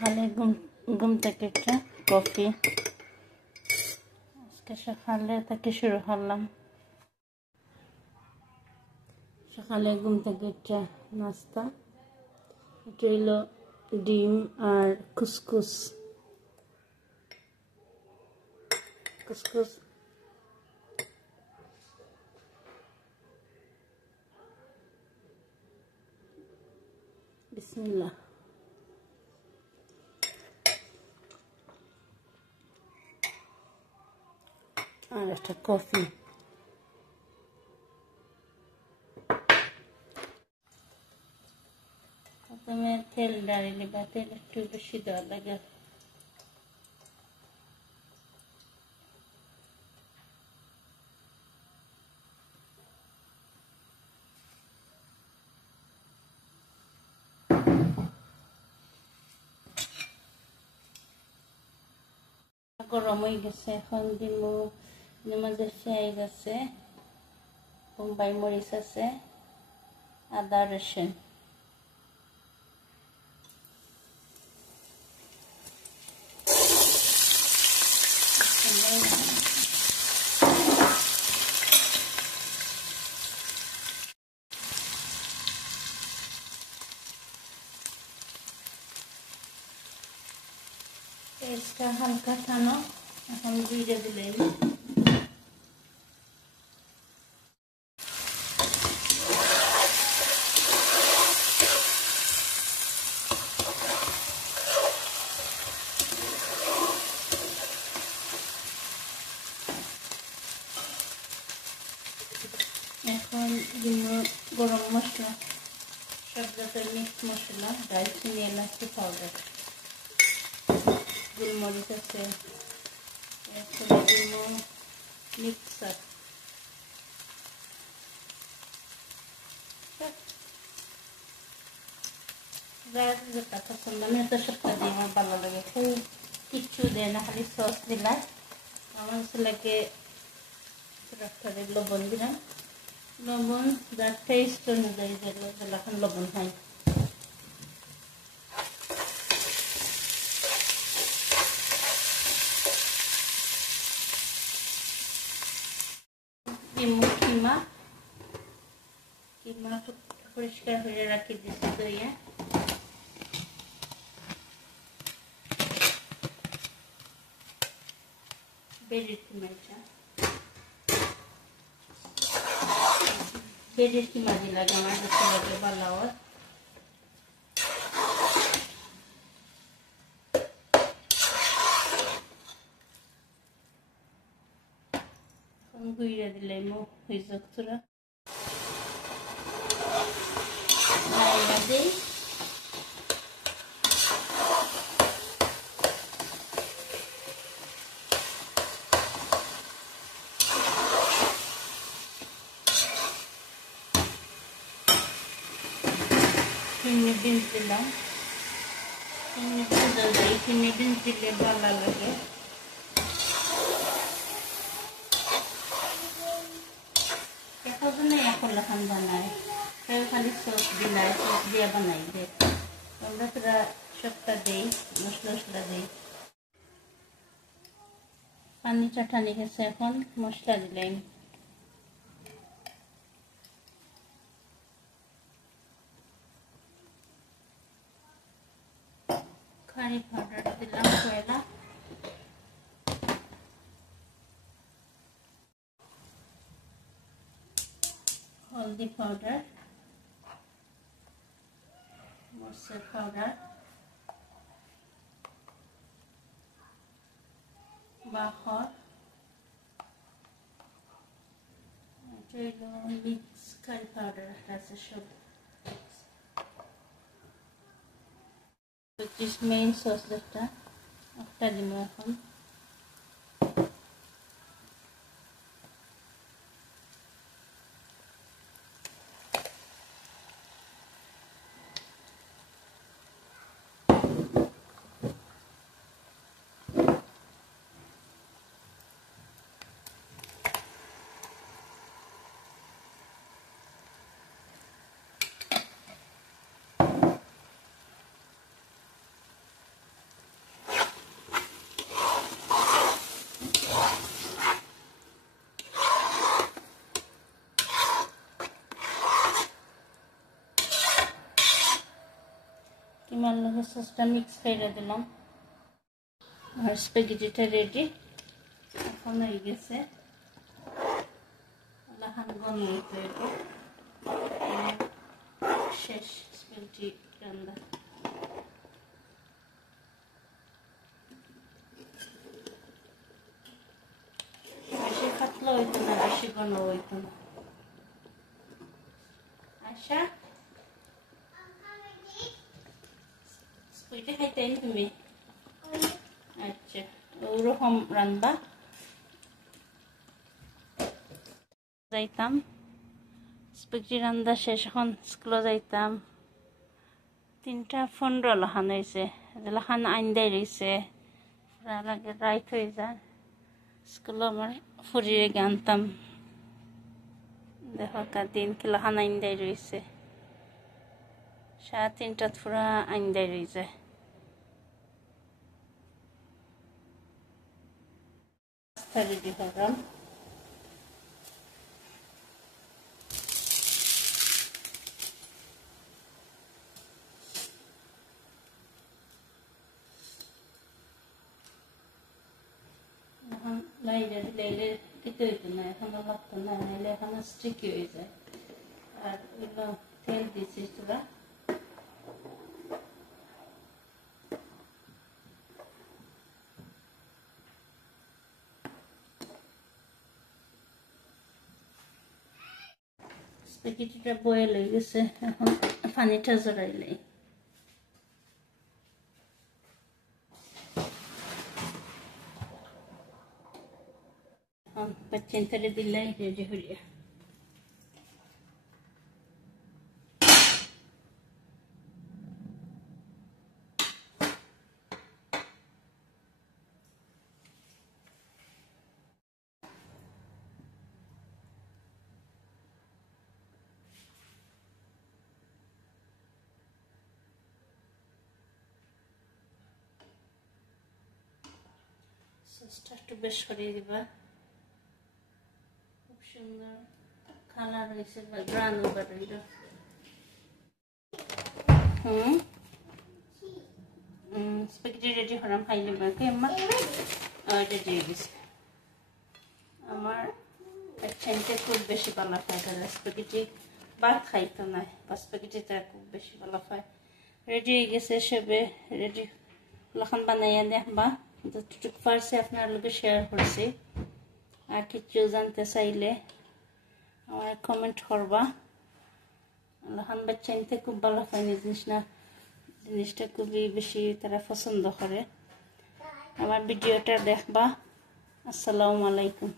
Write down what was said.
সকালে ঘুম থেকে একটা কফি আজকে সকালে থেকে শুরু করলাম। সকালে ঘুম থেকে একটা নাস্তা, এটা হইল ডিম আর কুসকুস। বিসমিল্লাহ। আর একটা কফি। প্রথমে তেল ডালিলে বা তেল একটু বেশি দেওয়া লাগে। গরম হয়ে গেছে, এখন দিব মধ্যে পেঁয়াজ আছে, বোম্বাই মরিচ আছে, আদা রসুন। পেঁয়াজটা হালকা টানো, এখন জিরে দিলেন। এখন দিব গরম মশলা, সব জাতের মিক্স মশলা, দারচিনি, এলাচি পাউডার, গোলমরিচ আছে, এরপরে দিব মিক্সার। যেটা পছন্দ, আমি তো সবটা দিয়ে আমার ভালো লাগে, কিচ্ছু দেয় না, খালি সস দিলাম। আমার ছেলেকে লবণ দিলাম, লবণ যার টেস্ট অনুযায়ী যেগুলো এখন লবণ হয়। কিমা পরিষ্কার হয়ে রাখি দিচ্ছি দইয়া। বেডের কিমা দিলাম, আমার কাছে লাগে ভালো হয়। গুইরা দিলাম হইজক তোরা দিই। কিডনি বিনস দিলাম, কিডনি বিনস দিলে ভালো লাগে। এখন এখন বানায় খালি সস দিলাই, সস দিয়ে বানাই দে। আমরা তোরা সবটা দিই, মশলা দিই। পানি চাটানি গেছে, এখন মশলা দিলাম। কারি পাউডার দিলাম কয়লা, হলদি পাউডার, মরিচের পাউডার, বাখর, মিক্স কারি পাউডার আছে সব। মেইন সস যেটা একটা দিব এখন। কিমার লগে সসটা মিক্স করে দিলাম আর স্প্যাগেটিটা রেডি এখন হয়ে গেছে লাহান গন্ধ হইতে শেষ স্প্যাগেটি রান্না বেশি পাতলা হইতো না বেশি ঘন হইতো না আচ্ছা স্প্যাগেটি খাইতে তুমি আচ্ছা ওরকম রান্না যাইতাম স্প্যাগেটি রান্না শেষ এখন স্কুলে যাইতাম 3:15 লাহান হয়েছে লাহান আইন্দাই রয়েছে আগে রাইত হয়ে যায় স্কুলে আমার ফুরিয়ে গানতাম দেখো দিন কি লাহান আইন্দাই রয়েছে 3:30 পুরা আইন্দাই রয়ে যায় রেডি করলাম লাইলে খেতে হইতো না এখন লাগতো না নাহলে এখন স্টিকি হয়ে যায় আর এগুলো তেল দিচ্ছিস তোরা স্প্যাগেটিটা বয়েল হয়ে গেছে এখন পানিটা জড়াইলেই Pacientele দিলে রেডি হইয়া সসটা একটু বেশ করিয়ে দিবা সুন্দর কালার হয়েছে বা গ্রান ওভার হইল স্প্যাগেটি রেডি হলাম খাইলে মাকে আমার রেডি হয়ে গেছে আমার পেছনতে খুব বেশি ভালো খায় তারা স্প্যাগেটি ভাত খাইতো না বা স্প্যাগেটিটা খুব বেশি ভালো খায় রেডি হয়ে গেছে সবে রেডি লখন বানাইয়া দেখবা যতটুকু পারছি আপনার লোকে শেয়ার করছি আর কিছু জানতে চাইলে আমার কমেন্ট করবা লখন বাচ্চাইতে খুব ভালো পায়নি জিনিসটা খুবই বেশি তারা পছন্দ করে আমার ভিডিওটা দেখবা আসসালামু আলাইকুম